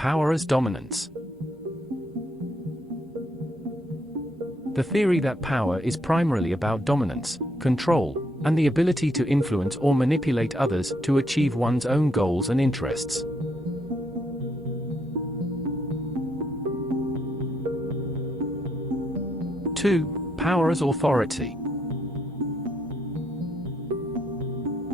Power as dominance. The theory that power is primarily about dominance, control, and the ability to influence or manipulate others to achieve one's own goals and interests. Two, power as authority.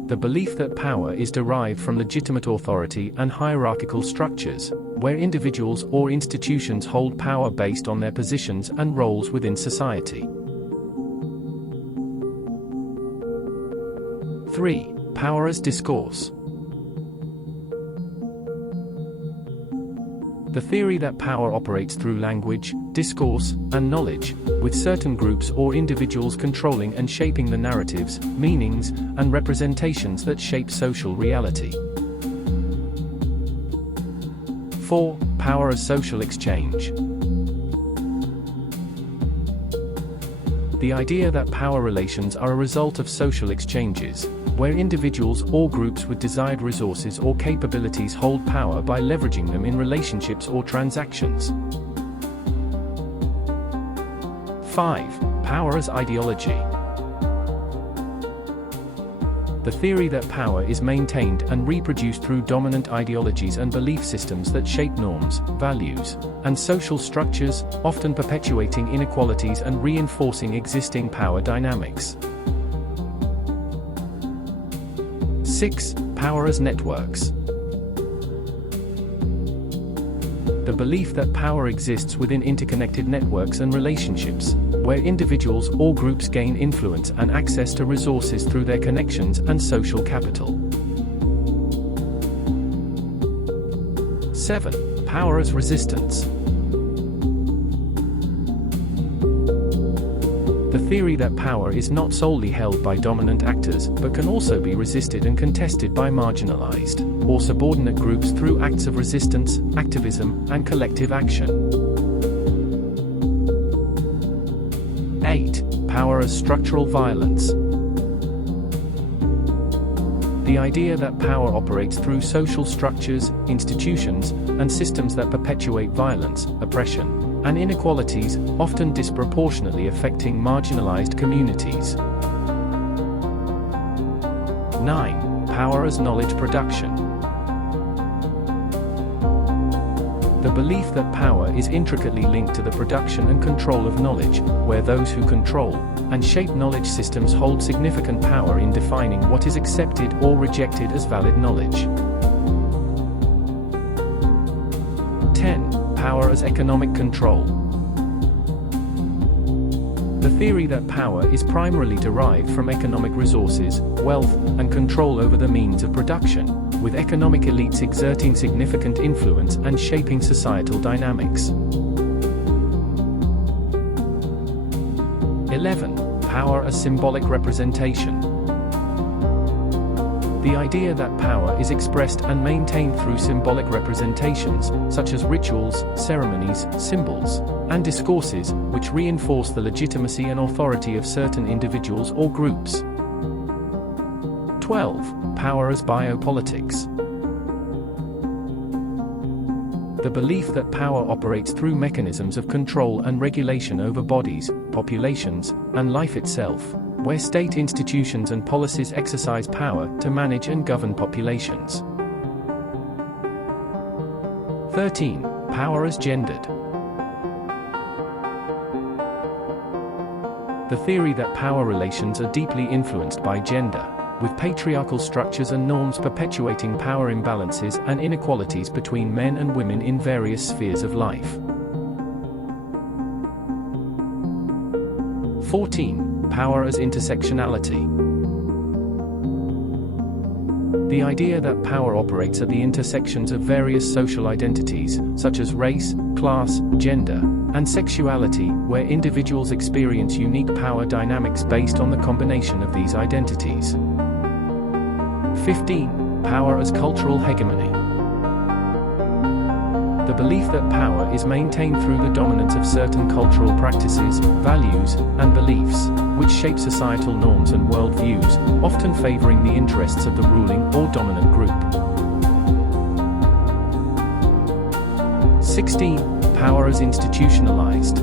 The belief that power is derived from legitimate authority and hierarchical structures, where individuals or institutions hold power based on their positions and roles within society. 3. Power as discourse. The theory that power operates through language, discourse, and knowledge, with certain groups or individuals controlling and shaping the narratives, meanings, and representations that shape social reality. 4. Power as social exchange. The idea that power relations are a result of social exchanges, where individuals or groups with desired resources or capabilities hold power by leveraging them in relationships or transactions. 5. Power as ideology. The theory that power is maintained and reproduced through dominant ideologies and belief systems that shape norms, values, and social structures, often perpetuating inequalities and reinforcing existing power dynamics. 6. Power as networks. The belief that power exists within interconnected networks and relationships, where individuals or groups gain influence and access to resources through their connections and social capital. 7. Power as resistance. The theory that power is not solely held by dominant actors, but can also be resisted and contested by marginalized or subordinate groups through acts of resistance, activism, and collective action. 8. Power as structural violence. The idea that power operates through social structures, institutions, and systems that perpetuate violence, oppression, and inequalities, often disproportionately affecting marginalized communities. 9. Power as knowledge production. The belief that power is intricately linked to the production and control of knowledge, where those who control and shape knowledge systems hold significant power in defining what is accepted or rejected as valid knowledge. 10. Power as economic control. The theory that power is primarily derived from economic resources, wealth, and control over the means of production, with economic elites exerting significant influence and shaping societal dynamics. 11. Power as symbolic representation. The idea that power is expressed and maintained through symbolic representations, such as rituals, ceremonies, symbols, and discourses, which reinforce the legitimacy and authority of certain individuals or groups. 12. Power as biopolitics. The belief that power operates through mechanisms of control and regulation over bodies, populations, and life itself, where state institutions and policies exercise power to manage and govern populations. 13. Power as gendered. The theory that power relations are deeply influenced by gender, with patriarchal structures and norms perpetuating power imbalances and inequalities between men and women in various spheres of life. 14. Power as intersectionality. The idea that power operates at the intersections of various social identities, such as race, class, gender, and sexuality, where individuals experience unique power dynamics based on the combination of these identities. 15. Power as cultural hegemony. The belief that power is maintained through the dominance of certain cultural practices, values, and beliefs, which shape societal norms and worldviews, often favoring the interests of the ruling or dominant group. 16. Power as institutionalized.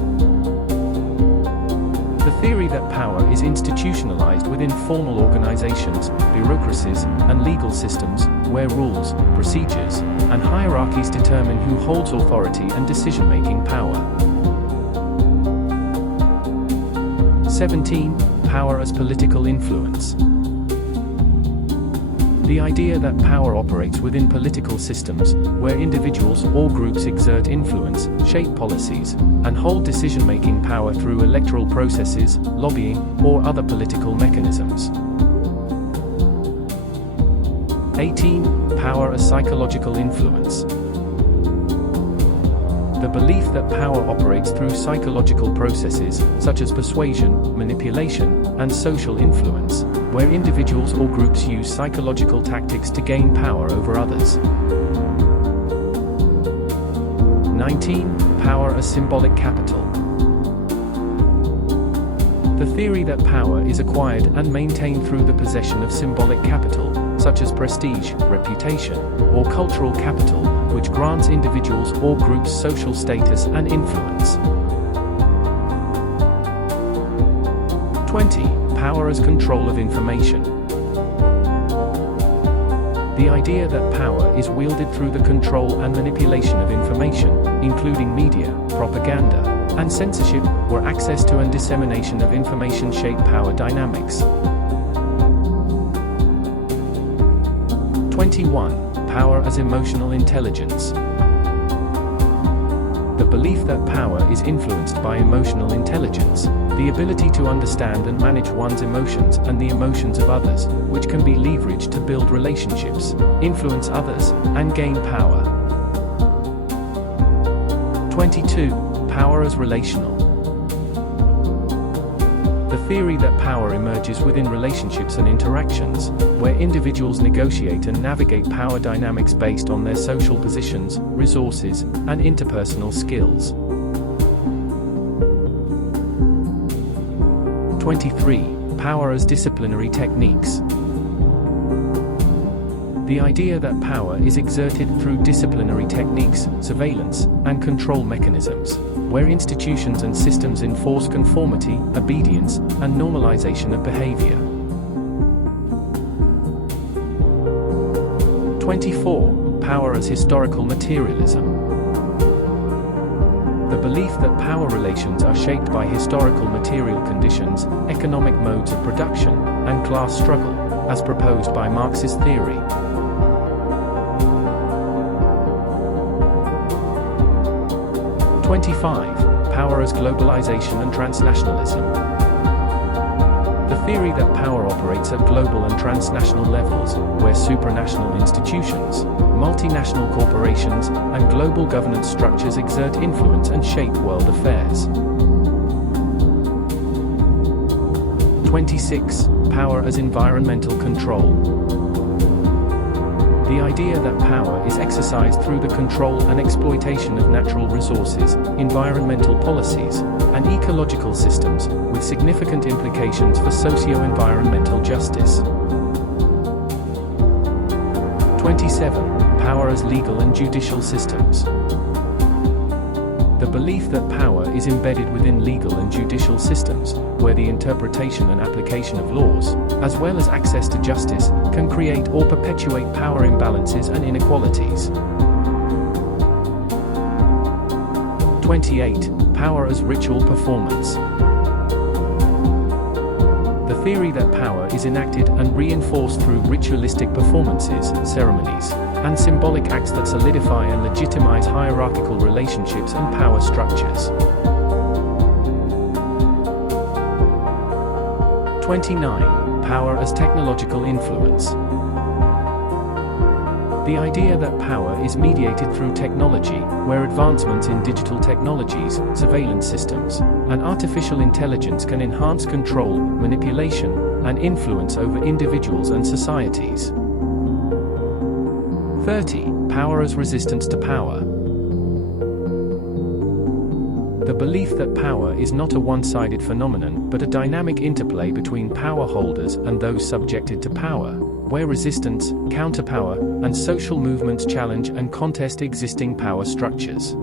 The theory that power is institutionalized within formal organizations, bureaucracies, and legal systems, where rules, procedures, and hierarchies determine who holds authority and decision-making power. 17. Power as political influence. The idea that power operates within political systems, where individuals or groups exert influence, shape policies, and hold decision-making power through electoral processes, lobbying, or other political mechanisms. 18. Power as psychological influence. The belief that power operates through psychological processes, such as persuasion, manipulation, and social influence, where individuals or groups use psychological tactics to gain power over others. 19. Power as symbolic capital. The theory that power is acquired and maintained through the possession of symbolic capital, such as prestige, reputation, or cultural capital, which grants individuals or groups social status and influence. 20. Power as control of information. The idea that power is wielded through the control and manipulation of information, including media, propaganda, and censorship, where access to and dissemination of information shape power dynamics. 21. Power as emotional intelligence. The belief that power is influenced by emotional intelligence, the ability to understand and manage one's emotions and the emotions of others, which can be leveraged to build relationships, influence others, and gain power. 22. Power as relational. The theory that power emerges within relationships and interactions, where individuals negotiate and navigate power dynamics based on their social positions, resources, and interpersonal skills. 23. Power as disciplinary techniques. The idea that power is exerted through disciplinary techniques, surveillance, and control mechanisms, where institutions and systems enforce conformity, obedience, and normalization of behavior. 24. Power as historical materialism. The belief that power relations are shaped by historical material conditions, economic modes of production, and class struggle, as proposed by Marxist theory. 25. Power as globalization and transnationalism. The theory that power operates at global and transnational levels, where supranational institutions, multinational corporations, and global governance structures exert influence and shape world affairs. 26. Power as environmental control. The idea that power is exercised through the control and exploitation of natural resources, environmental policies, and ecological systems, with significant implications for socio-environmental justice. 27. Power as legal and judicial systems. The belief that power is embedded within legal and judicial systems, where the interpretation and application of laws, as well as access to justice, can create or perpetuate power imbalances and inequalities. 28. Power as ritual performance. The theory that power is enacted and reinforced through ritualistic performances, ceremonies, and symbolic acts that solidify and legitimize hierarchical relationships and power structures. 29. Power as technological influence. The idea that power is mediated through technology, where advancements in digital technologies, surveillance systems, and artificial intelligence can enhance control, manipulation, and influence over individuals and societies. 30. Power as resistance to power. The belief that power is not a one-sided phenomenon, but a dynamic interplay between power holders and those subjected to power, where resistance, counterpower, and social movements challenge and contest existing power structures.